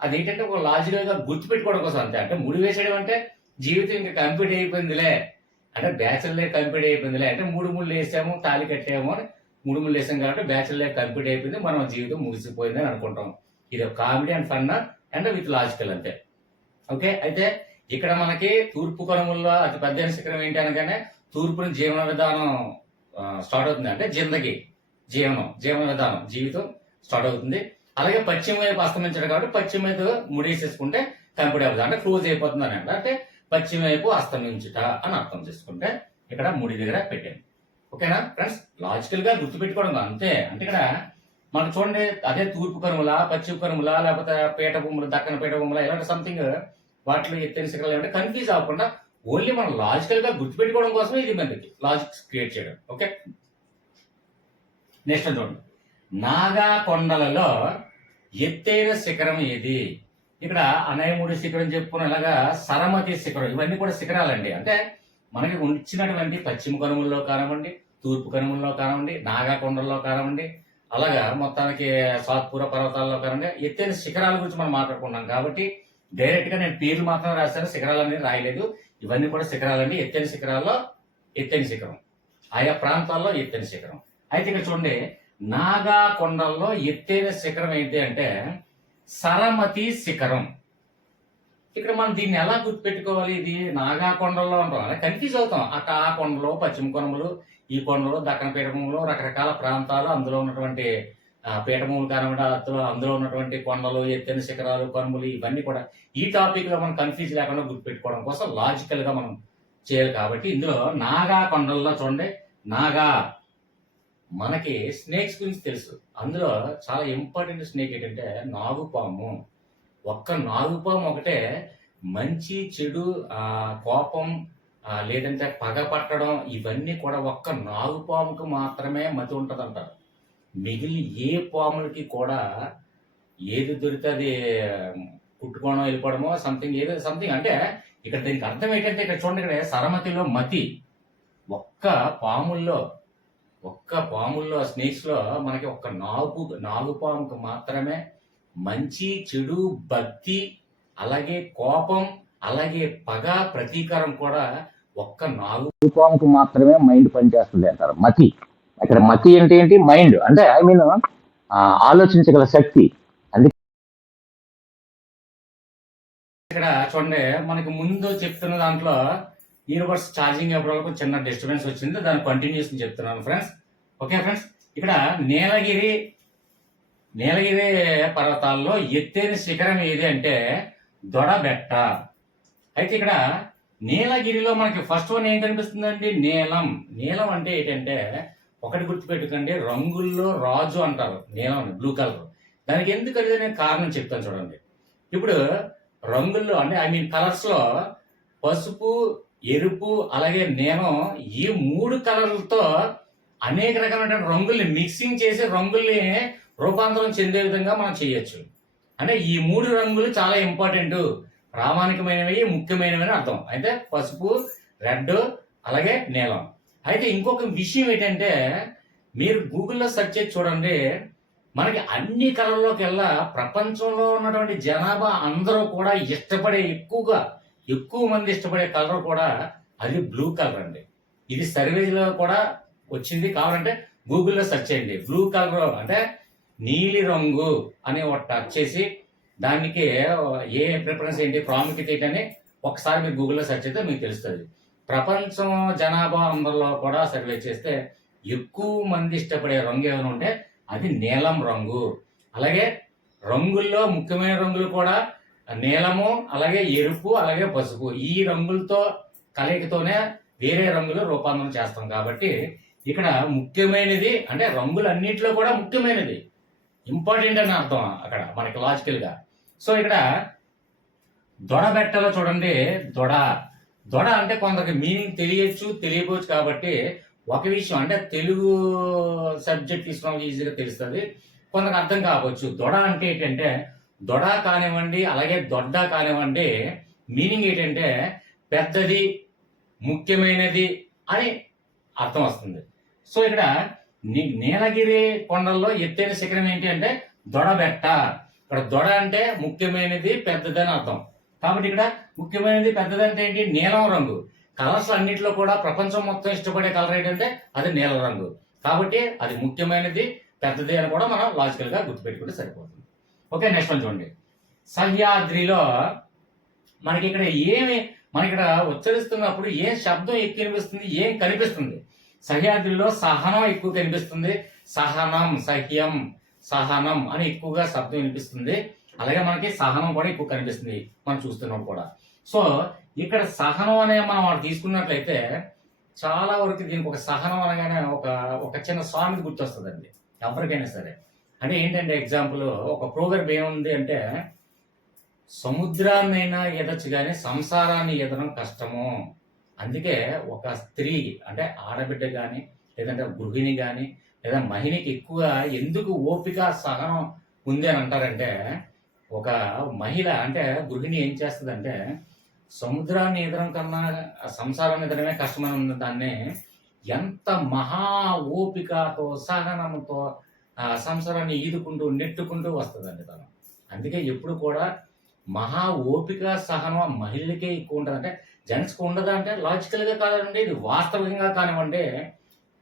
అదేంటంటే ఒక లాజికల్ గా గుర్తు పెట్టుకోవడం కోసం అంతే. అంటే ముడి వేసేయడం అంటే జీవితం ఇంకా కంప్లీట్ అయిపోయిందిలే, అంటే బ్యాచులర్ లైఫ్ కంప్లీట్ అయిపోయిందిలే అంటే మూడు వేసాము, తాళి కట్టాము అని మూడు వేసాం కాబట్టి బ్యాచులర్ లైఫ్ కంప్లీట్ అయిపోయింది, మనం జీవితం ముగిసిపోయింది అని అనుకుంటాం. ఇది comedy and fun and with logical అంతే. ఓకే, అయితే ఇక్కడ మనకి తూర్పు కనుమల్లో అతి పెద్ద శిఖరం ఏంటి అనగానే తూర్పుని జీవన విధానం స్టార్ట్ అవుతుంది. అంటే జిందగీ, జీవన విధానం, జీవితం స్టార్ట్ అవుతుంది. అలాగే పశ్చిమ వైపు అస్తమించడం కాబట్టి పశ్చిమ వైపు ముడేసేసుకుంటే కంప్లీట్ అవుతుంది, అంటే క్లోజ్ అయిపోతుంది అని అంటే పశ్చిమ వైపు అస్తమించుట అని అర్థం చేసుకుంటే ఇక్కడ ముడి దగ్గర పెట్టాను. ఓకేనా ఫ్రెండ్స్? లాజికల్ గా గుర్తుపెట్టుకోవడం అంతే. అంటే ఇక్కడ మనకు చూడండి, అదే తూర్పు కనుమల, పశ్చిమ కనుమల, లేకపోతే పీఠభూములు, దక్కన పీఠభూముల ఇలాంటి సంథింగ్ వాటిలో ఎత్తైన శిఖరాలు ఏమంటే కన్ఫ్యూజ్ అవ్వకుండా ఓన్లీ మనం లాజికల్ గా గుర్తుపెట్టుకోవడం కోసమే ఇది మనకి లాజిక్స్ క్రియేట్ చేయడం. ఓకే, నెక్స్ట్ చూడండి. నాగా కొండలలో ఎత్తైన శిఖరం ఏది? ఇక్కడ అనయముడి శిఖరం చెప్పుకున్న ఇలాగా సరమతి శిఖరం, ఇవన్నీ కూడా శిఖరాలండి. అంటే మనకి ఇచ్చినటువంటి పశ్చిమ కనుమల్లో కానివ్వండి, తూర్పు కనుమల్లో కానివ్వండి, నాగా కొండల్లో కానివ్వండి, అలాగా మొత్తానికి సాత్పుర పర్వతాల్లో కానివ్వండి ఎత్తైన శిఖరాల గురించి మనం మాట్లాడుకున్నాం కాబట్టి డైరెక్ట్ గా నేను పేర్లు మాత్రం రాశాను, శిఖరాలన్నీ రాయలేదు. ఇవన్నీ కూడా శిఖరాలండి. ఎత్తైన శిఖరాల్లో ఎత్తైన శిఖరం, ఆయా ప్రాంతాల్లో ఎత్తైన శిఖరం. అయితే ఇక్కడ చూడండి, నాగా కొండల్లో ఎత్తైన శిఖరం ఏంటి అంటే సరమతి శిఖరం. ఇక్కడ మనం దీన్ని ఎలా గుర్తుపెట్టుకోవాలి? ఇది నాగా కొండల్లో ఉంటాం అలా కన్ఫ్యూజ్ అవుతాం. ఆ కొండలో పశ్చిమ కొనములు, ఈ కొండలో దక్కన పీఠభూములు, రకరకాల ప్రాంతాలు, అందులో ఉన్నటువంటి పీఠభూములు కానివ్వండి, అందులో ఉన్నటువంటి కొండలు, ఎత్తైన శిఖరాలు, కొనుములు, ఇవన్నీ కూడా ఈ టాపిక్ లో మనం కన్ఫ్యూజ్ లేకుండా గుర్తుపెట్టుకోవడం కోసం లాజికల్ గా మనం చేయాలి. కాబట్టి ఇందులో నాగా కొండల్లో చూడండి, నాగా మనకి స్నేక్స్ గురించి తెలుసు. అందులో చాలా ఇంపార్టెంట్ స్నేక్ ఏంటంటే నాగుపాము. ఒక్క నాగుపాము ఒకటే మంచి, చెడు, కోపం, లేదంటే పగ పట్టడం ఇవన్నీ కూడా ఒక్క నాగుపాముకు మాత్రమే మతి ఉంటదంటారు. మిగిలిన ఏ పాములకి కూడా ఏది దొరికితే అది కుట్టుకోవడం, వెళ్ళిపోవడమో సంథింగ్ ఏదో సంథింగ్ అంటే ఇక్కడ దీనికి అర్థం ఏంటంటే ఇక్కడ చూడండి, ఇక్కడ సరమతిలో మతి. ఒక్క పాముల్లో స్నేక్స్ లో మనకి ఒక్క నాగుపాముకు మాత్రమే మంచి, చెడు, భక్తి, అలాగే కోపం, అలాగే పగ, ప్రతీకారం కూడా ఒక్క నాగుపాముకు మాత్రమే మైండ్ పనిచేస్తుంది అంటారు. మతి, ఇక్కడ మతి అంటే ఏంటి? మైండ్ అంటే ఐ మీన్ ఆలోచించగల శక్తి. అందుకే ఇక్కడ చూడండి, మనకి ముందు చెప్తున్న దాంట్లో ఇయర్బడ్స్ ఛార్జింగ్ అప్పటివరకు చిన్న డిస్టర్బెన్స్ వచ్చింది, దాని కంటిన్యూషన్ చెప్తున్నాను ఫ్రెండ్స్. ఓకే ఫ్రెండ్స్, ఇక్కడ నీలగిరి పర్వతాల్లో ఎత్తైన శిఖరం ఏది అంటే దొడబెట్ట. అయితే ఇక్కడ నీలగిరిలో మనకి ఫస్ట్ వన్ ఏం కనిపిస్తుందండి? నీలం అంటే ఏంటంటే ఒకటి గుర్తుపెట్టుకోండి, రంగుల్లో రాజు అంటారు నీలం, బ్లూ కలర్. దానికి ఎందుకు అనేది నేను కారణం చెప్తాను చూడండి. ఇప్పుడు రంగుల్లో అంటే ఐ మీన్ కలర్స్ లో పసుపు, ఎరుపు, అలాగే నీలం, ఈ 3 కలర్లతో అనేక రకమైన రంగుల్ని మిక్సింగ్ చేసి రంగుల్ని రూపాంతరం చెందే విధంగా మనం చేయొచ్చు. అంటే ఈ 3 రంగులు చాలా ఇంపార్టెంట్, ప్రామాణికమైనవి, ముఖ్యమైనవి అని అర్థం. అయితే పసుపు, రెడ్, అలాగే నీలం. అయితే ఇంకొక విషయం ఏంటంటే మీరు గూగుల్లో సెర్చ్ చేసి చూడండి, మనకి అన్ని కలర్లోకి వెళ్ళా ప్రపంచంలో ఉన్నటువంటి జనాభా అందరూ కూడా ఇష్టపడే ఎక్కువ మంది ఇష్టపడే కలర్ కూడా అది బ్లూ కలర్ అండి. ఇది సర్వేలో కూడా వచ్చింది, కావాలంటే గూగుల్లో సెర్చ్ చేయండి. బ్లూ కలర్ అంటే నీలి రంగు అని ఒక టచ్ చేసి దానికి ఏ ప్రిఫరెన్స్ ఏంటి, ప్రాముఖ్యత ఏంటని ఒకసారి మీరు గూగుల్లో సెర్చ్ చేస్తే మీకు తెలుస్తుంది. ప్రపంచం జనాభా అందరిలో కూడా సర్వే చేస్తే ఎక్కువ మంది ఇష్టపడే రంగు ఏమైనా ఉంటే అది నీలం రంగు. అలాగే రంగుల్లో ముఖ్యమైన రంగులు కూడా నీలము, అలాగే ఎరుపు, అలాగే పసుపు. ఈ రంగులతో కలయికతోనే వేరే రంగులు రూపాంతరం చేస్తాం. కాబట్టి ఇక్కడ ముఖ్యమైనది అంటే రంగులన్నింటిలో కూడా ముఖ్యమైనది, ఇంపార్టెంట్ అని అర్థం అక్కడ మనకి లాజికల్ గా. సో ఇక్కడ దొడబెట్టలో చూడండి, దొడ అంటే కొందరికి మీనింగ్ తెలియకపోవచ్చు. కాబట్టి ఒక విషయం అంటే తెలుగు సబ్జెక్ట్ తీసుకున్న ఈజీగా తెలుస్తుంది, కొందరికి అర్థం కావచ్చు. దొడ అంటే ఏంటంటే దొడ కానివ్వండి, అలాగే దొడ్డ కానివ్వండి, మీనింగ్ ఏంటంటే పెద్దది, ముఖ్యమైనది అని అర్థం వస్తుంది. సో ఇక్కడ నీలగిరి కొండల్లో ఎత్తైన శిఖరం ఏంటి అంటే దొడబెట్ట. ఇక్కడ దొడ అంటే ముఖ్యమైనది, పెద్దది అని అర్థం. కాబట్టి ఇక్కడ ముఖ్యమైనది, పెద్దది అంటే ఏంటి? నీలం రంగు. కలర్స్ అన్నింటిలో కూడా ప్రపంచం మొత్తం ఇష్టపడే కలర్ ఏంటంటే అది నీలం రంగు. కాబట్టి అది ముఖ్యమైనది, పెద్దది అని కూడా మనం లాజికల్ గా గుర్తుపెట్టుకుంటే సరిపోతుంది. ఓకే, నెక్స్ట్ వన్ చూడండి. సహ్యాద్రిలో మనకి ఇక్కడ ఉచ్చరిస్తున్నప్పుడు ఏం శబ్దం ఎక్కువ కనిపిస్తుంది, ఏం కనిపిస్తుంది? సహ్యాద్రిలో సహనం ఎక్కువ కనిపిస్తుంది. సహనం, సహ్యం, సహనం అని ఎక్కువగా శబ్దం వినిపిస్తుంది. అలాగే మనకి సహనం కూడా ఎక్కువ కనిపిస్తుంది మనం చూస్తున్నాం కూడా. సో ఇక్కడ సహనం అనే మనం తీసుకున్నట్లయితే చాలా వరకు దీనికి ఒక సహనం అనగానే ఒక చిన్న సామెత గుర్తొస్తుందండి ఎవరికైనా సరే. అంటే ఏంటంటే ఎగ్జాంపుల్ ఒక ప్రోగ్రామ్ ఏముంది అంటే సముద్రాన్నైనా ఎదచ్చు కానీ సంసారాన్ని ఎదడం కష్టము. అందుకే ఒక స్త్రీ అంటే ఆడబిడ్డ కానీ, లేదంటే గృహిణి కానీ, లేదా మహిళకి ఎక్కువ ఎందుకు ఓపిక, సహనం ఉంది అని అంటారంటే ఒక మహిళ అంటే గృహిణి ఏం చేస్తుందంటే సముద్రాన్ని ఎదడం కన్నా సంసారాన్ని ఎదడమే కష్టమైన ఉన్న దాన్ని ఎంత మహా ఓపికతో, సహనంతో సంసారాన్ని ఈదుకుంటూ నెట్టుకుంటూ వస్తుందండి తను. అందుకే ఎప్పుడు కూడా మహా ఓపిక, సహనం మహిళలకే ఎక్కువ ఉంటుంది. అంటే జెంట్స్కి ఉండదు అంటే లాజికల్గా కానివ్వండి, ఇది వాస్తవికంగా కానివ్వండి,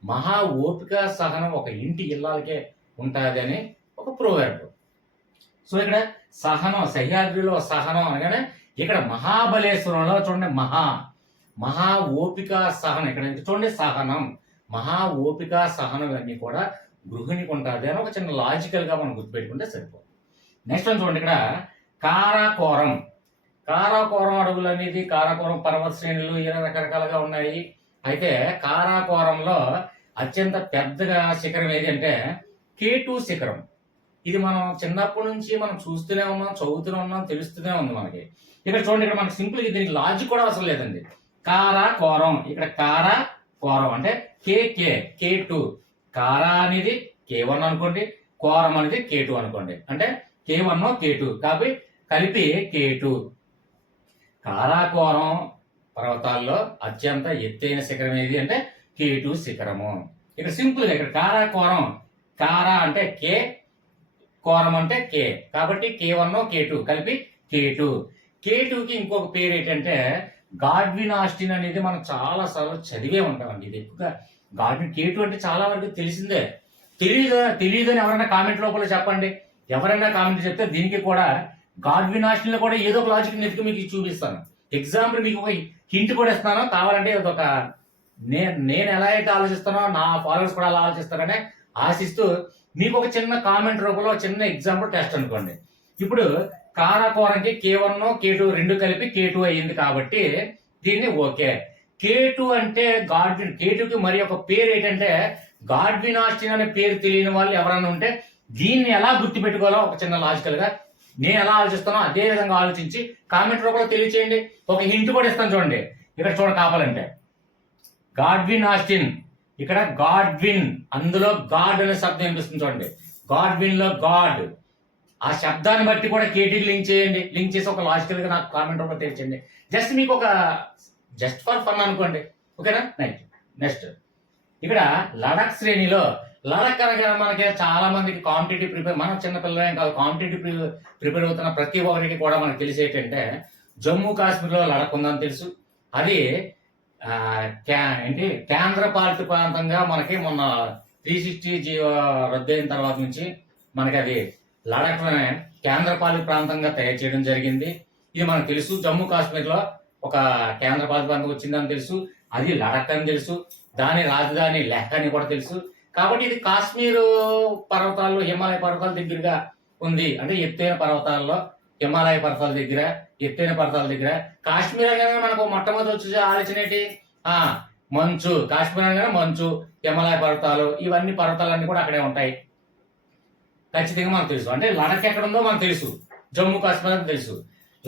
మహా ఓపిక, సహనం ఒక ఇంటి ఇళ్ళకే ఉంటుంది అని ఒక ప్రోవర్బ్. సో ఇక్కడ సహనం, సహ్యాద్రిలో సహనం అనగానే ఇక్కడ మహాబలేశ్వరంలో చూడండి మహా ఓపిక, సహనం. ఇక్కడ చూడండి సహనం, మహా ఓపిక, సహనం ఇవన్నీ కూడా గృహిణికి ఉంటుంది అని ఒక చిన్న లాజికల్ గా మనం గుర్తుపెట్టుకుంటే సరిపోతుంది. నెక్స్ట్ వన్ చూడండి, ఇక్కడ కారాకోరం అడవులు అనేది కారాకోరం పర్వత శ్రేణులు ఇలా రకరకాలుగా ఉన్నాయి. అయితే కారాకోరంలో అత్యంత పెద్దగా శిఖరం ఏది అంటే K2 శిఖరం. ఇది మనం చిన్నప్పటి నుంచి మనం చూస్తూనే ఉన్నాం, చదువుతూనే ఉన్నాం, తెలుస్తూనే ఉంది మనకి. ఇక్కడ చూడండి, ఇక్కడ మనకి సింపుల్ దీనికి లాజిక్ కూడా అవసరం లేదండి. కారా కోరం, ఇక్కడ కారా కోరం అంటే K2. కారా అనేది K1 అనుకోండి, కోరం అనేది K2 అనుకోండి. అంటే K1 K2 కాబట్టి కలిపి K2. కారాకోరం పర్వతాల్లో అత్యంత ఎత్తైన శిఖరం ఏది అంటే K2 శిఖరము. ఇక్కడ సింపుల్ గా ఇక్కడ కారాకోరం, కారా అంటే K, కోరం అంటే K కాబట్టి K1 K2 కలిపి K2. K2కి ఇంకొక పేరు ఏంటంటే గాడ్విన్ ఆస్టిన్ అనేది మనం చాలా సార్లు చదివే ఉంటామండి. ఇది ఎక్కువగా గాడ్విన్ K2 అంటే చాలా వరకు తెలిసిందే. తెలియదని ఎవరైనా కామెంట్ లోపల చెప్పండి. ఎవరైనా కామెంట్ చెప్తే దీనికి కూడా గాడ్విన్ ఆస్టిన్ లో కూడా ఏదో ఒక లాజిక్ నెతికి మీకు చూపిస్తాను. ఎగ్జాంపుల్ మీకు ఒక హింట్ కూడా ఇస్తాను. కావాలంటే అదొక నేను ఎలా అయితే ఆలోచిస్తానో నా ఫాలోవర్స్ కూడా అలా ఆలోచిస్తారనే ఆశిస్తూ మీకు ఒక చిన్న కామెంట్ రూపంలో చిన్న ఎగ్జాంపుల్ టెస్ట్ అనుకోండి. ఇప్పుడు కారాకోరంకి K1 K2 రెండు కలిపి K2 అయ్యింది కాబట్టి దీన్ని ఓకే. K2 అంటే గాడ్విన్. K2కి మరి ఒక పేరు ఏంటంటే గాడ్విన్ ఆస్టిన్ అనే పేరు తెలియని వాళ్ళు ఎవరైనా ఉంటే దీన్ని ఎలా గుర్తుపెట్టుకోవాలో ఒక చిన్న లాజికల్ గా నేను ఎలా ఆలోచిస్తానో అదే విధంగా ఆలోచించి కామెంట్ రూపంలో తెలియచేయండి. ఒక హింట్ కూడా ఇస్తాను చూడండి. ఇక్కడ కావాలంటే గాడ్విన్ ఆస్టిన్, ఇక్కడ గాడ్విన్, అందులో గాడ్ అనే శబ్దం వినిపిస్తుంది చూడండి. గాడ్విన్ లో గాడ్, ఆ శబ్దాన్ని బట్టి కూడా కేటీకి లింక్ చేయండి. లింక్ చేసి ఒక లాజికల్ గా నాకు కామెంట్ రూపంలో తెలియచేయండి. జస్ట్ మీకు ఒక జస్ట్ ఫర్ ఫన్ అనుకోండి. ఓకేనా? నెక్స్ట్ ఇక్కడ లడక్ శ్రేణిలో, లడక్ అనగా మనకి చాలా మందికి కాంపిటేటివ్ ప్రిపేర్, మనం చిన్నపిల్లలే కాదు, కాంపిటేటివ్ ప్రిపేర్ అవుతున్న ప్రతి ఒక్కరికి కూడా మనకు తెలిసి ఏంటంటే జమ్మూ కాశ్మీర్లో లడక్ ఉందని తెలుసు. అది కేంద్ర పాలిత ప్రాంతంగా మనకి మొన్న 360 రద్దయిన తర్వాత నుంచి మనకి అది లడక్ కేంద్ర పాలిత ప్రాంతంగా తయారు చేయడం జరిగింది. ఇది మనకు తెలుసు. జమ్మూ కాశ్మీర్లో ఒక కేంద్ర పాలిత ప్రాంతం వచ్చిందని తెలుసు. అది లడక్ అని తెలుసు. దాని రాజధాని లెహ్ అని కూడా తెలుసు. కాబట్టి ఇది కాశ్మీర్ పర్వతాల్లో, హిమాలయ పర్వతాల దగ్గరగా ఉంది. అంటే ఎత్తైన పర్వతాల్లో, హిమాలయ పర్వతాల దగ్గర, ఎత్తైన పర్వతాల దగ్గర. కాశ్మీర్ అనగానే మనకు మొట్టమొదటి వచ్చే ఆలోచన ఏంటి? మంచు. కాశ్మీర్ అనగానే మంచు, హిమాలయ పర్వతాలు, ఇవన్నీ పర్వతాలన్నీ కూడా అక్కడే ఉంటాయి. ఖచ్చితంగా మనకు తెలుసు. అంటే లడక్ ఎక్కడ ఉందో మనకు తెలుసు, జమ్మూ కాశ్మీర్ అని తెలుసు.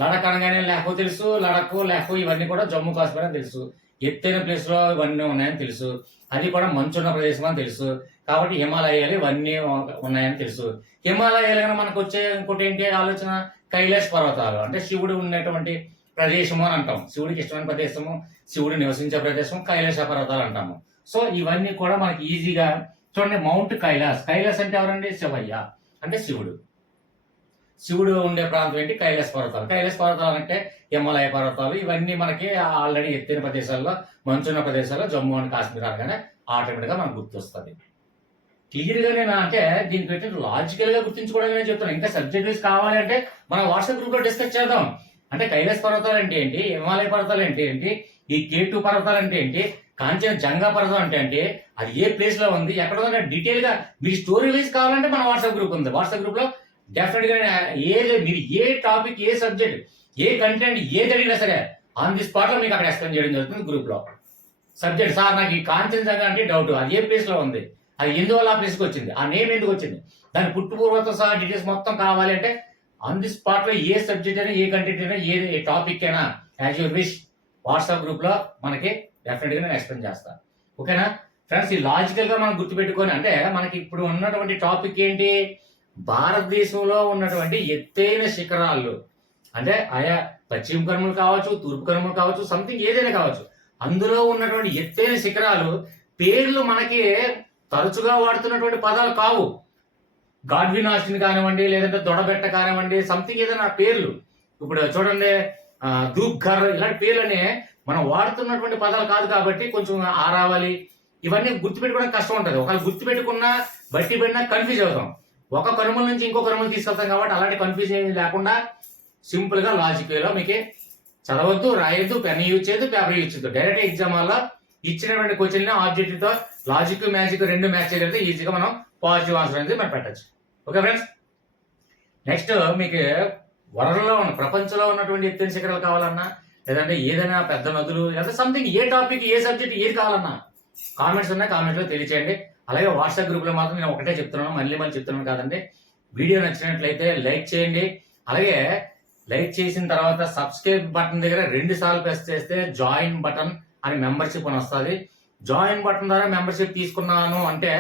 లడక్ అనగానే లెహ్ తెలుసు, లెహ్ ఇవన్నీ కూడా జమ్మూ కాశ్మీర్ అని తెలుసు. ఎత్తైన ప్లేస్ లో ఇవన్నీ ఉన్నాయని తెలుసు. అది కూడా మంచున్న ప్రదేశం అని తెలుసు. కాబట్టి హిమాలయాలు ఇవన్నీ ఉన్నాయని తెలుసు. హిమాలయాలు మనకు వచ్చే ఇంకోటి ఏంటి ఆలోచన? కైలాష్ పర్వతాలు అంటే శివుడు ఉన్నటువంటి ప్రదేశము అని అంటాం. శివుడికి ఇష్టమైన ప్రదేశము, శివుడు నివసించే ప్రదేశం కైలాస పర్వతాలు అంటాము. సో ఇవన్నీ కూడా మనకి ఈజీగా చూడండి. మౌంట్ కైలాస్, కైలాస్ అంటే ఎవరండి? శివయ్య అంటే శివుడు. శివుడు ఉండే ప్రాంతం ఏంటి? కైలాస పర్వతాలు. కైలాస పర్వతాలు అంటే హిమాలయ పర్వతాలు. ఇవన్నీ మనకి ఆల్రెడీ ఎత్తైన ప్రదేశాల్లో, మంచున్న ప్రదేశాల్లో జమ్మూ అండ్ కాశ్మీర్ అనగానే ఆటోమేటిక్ గా మనకు గుర్తొస్తుంది. క్లియర్ గా నేను అంటే దీనికి పెట్టి లాజికల్ గా గుర్తించుకోవడానికి చెప్తాను. ఇంకా సబ్జెక్ట్ వైజ్ కావాలి అంటే మనం వాట్సాప్ గ్రూప్ లో డిస్కస్ చేద్దాం. అంటే కైలాస పర్వతాలు అంటే ఏంటి, హిమాలయ పర్వతాలు అంటే ఏంటి, ఈ K2 పర్వతాలు అంటే ఏంటి, కాంచనజంగా పర్వతం అంటే ఏంటి, అది ఏ ప్లేస్ లో ఉంది, ఎక్కడ ఉందంటే డీటెయిల్ గా మీకు స్టోరీ వైజ్ కావాలంటే మన వాట్సాప్ గ్రూప్ ఉంది. వాట్సాప్ గ్రూప్ లో డెఫినెట్ గా మీరు ఏ టాపిక్, ఏ సబ్జెక్ట్, ఏ కంటెంట్ ఏది అడిగినా సరే ఆన్ ది స్పాట్ లో మీకు అక్కడ ఎక్స్ప్లెయిన్ చేయడం జరుగుతుంది గ్రూప్ లో. సబ్జెక్ట్ సార్ నాకు ఈ కాంచనజంగా అంటే డౌట్, అది ఏ ప్లేస్ లో ఉంది, అది ఎందువల్ల ఆ ప్లేస్కి వచ్చింది, ఆ నేమ్ ఎందుకు వచ్చింది, దాని పుట్టుపూర్వత సహా డీటెయిల్స్ మొత్తం కావాలి అంటే ఆన్ ది స్పాట్ లో ఏ సబ్జెక్ట్ అయినా, ఏ కంటెంట్ అయినా, ఏ టాపిక్ అయినా as your wish WhatsApp group లో మనకి డెఫినెట్ గా నేను ఎక్స్ప్లెయిన్ చేస్తాను. ఓకేనా ఫ్రెండ్స్? ఈ లాజికల్ గా మనం గుర్తుపెట్టుకొని, అంటే మనకి ఇప్పుడు ఉన్నటువంటి టాపిక్ ఏంటి? భారతదేశంలో ఉన్నటువంటి ఎత్తైన శిఖరాలు, అంటే ఆయా పశ్చిమ కనుమలు కావచ్చు, తూర్పు కనుమలు కావచ్చు, సంథింగ్ ఏదైనా కావచ్చు, అందులో ఉన్నటువంటి ఎత్తైన శిఖరాలు పేర్లు మనకి తరచుగా వాడుతున్నటువంటి పదాలు కావు. గాడ్విన్ ఆస్టిన్ కానివ్వండి, లేదంటే దొడబెట్ట కానివ్వండి, సంథింగ్ ఏదైనా పేర్లు. ఇప్పుడు చూడండి, ధూప్ఘర్, ఇలాంటి పేర్లని మనం వాడుతున్నటువంటి పదాలు కాదు. కాబట్టి కొంచెం ఆరావాలి, ఇవన్నీ గుర్తుపెట్టుకోవడానికి కష్టం ఉంటుంది. ఒకవేళ గుర్తుపెట్టుకున్నా బట్టి పడినా కన్ఫ్యూజ్ అవుతాం. ఒక కనుమల నుంచి ఇంకో కనుమలు తీసుకెళ్తాం. కాబట్టి అలాంటి కన్ఫ్యూజన్ లేకుండా సింపుల్ గా లాజిక్ వేలో మీకు చదవద్దు, రాయొద్దు, పెన్ యూజ్ చేయొద్దు, పేపర్ యూజ్ చేయొద్దు. డైరెక్ట్ ఎగ్జామ్ వల్ల ఇచ్చినటువంటి క్వశ్చన్ ఆబ్జెక్టివ్ తో లాజిక్, మ్యాజిక్ రెండు మ్యాచ్ చేయగలిగితే ఈజీగా మనం పాజిటివ్ ఆన్సర్ అనేది మనం పెట్టచ్చు. Okay friends? నెక్స్ట్ మీకు వరల్డ్లో ఉన్న, ప్రపంచంలో ఉన్నటువంటి ఎత్తైన శిఖరాలు కావాలన్నా, లేదంటే ఏదైనా పెద్ద నదులు, లేదా సంథింగ్ ఏ టాపిక్, ఏ సబ్జెక్ట్ ఏది కావాలన్నా కామెంట్స్ ఉన్నాయి, కామెంట్లో తెలియచేయండి. అలాగే వాట్సాప్ గ్రూప్లో మాత్రం నేను ఒకటే చెప్తున్నాను, మళ్ళీ చెప్తున్నాను కాదండి. వీడియో నచ్చినట్లయితే లైక్ చేయండి. అలాగే లైక్ చేసిన తర్వాత సబ్స్క్రైబ్ బటన్ దగ్గర 2 సార్లు ప్రెస్ చేస్తే జాయిన్ బటన్ అని మెంబర్షిప్ అని వస్తుంది. జాయిన్ బటన్ ద్వారా మెంబర్షిప్ తీసుకున్నాను అంటే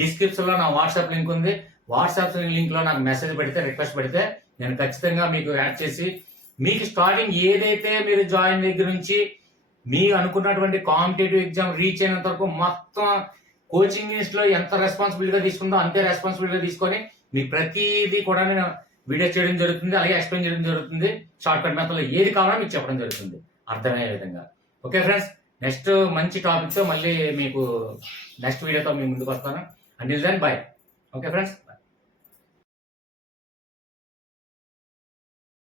డిస్క్రిప్షన్లో నా వాట్సాప్ లింక్ ఉంది. వాట్సాప్ లింక్లో నాకు మెసేజ్ పెడితే, రిక్వెస్ట్ పెడితే నేను ఖచ్చితంగా మీకు యాడ్ చేసి మీకు స్టార్టింగ్ ఏదైతే మీరు జాయిన్ దగ్గర నుంచి మీ అనుకున్నటువంటి కాంపిటేటివ్ ఎగ్జామ్ రీచ్ అయినంత వరకు మొత్తం కోచింగ్ లో ఎంత రెస్పాన్సిబిలిటీగా తీసుకుందో అంతే రెస్పాన్సిబిలిటీగా తీసుకొని మీకు ప్రతిదీ కూడా నేను వీడియో చేయడం జరుగుతుంది, అలాగే ఎక్స్ప్లెయిన్ చేయడం జరుగుతుంది. షార్ట్ కట్ మెథడ్లో ఏది కావాలో మీకు చెప్పడం జరుగుతుంది అర్థమయ్యే విధంగా. ఓకే ఫ్రెండ్స్, నెక్స్ట్ మంచి టాపిక్తో మళ్ళీ మీకు నెక్స్ట్ వీడియోతో మీ ముందుకు వస్తాను. Until then bye. Okay friends.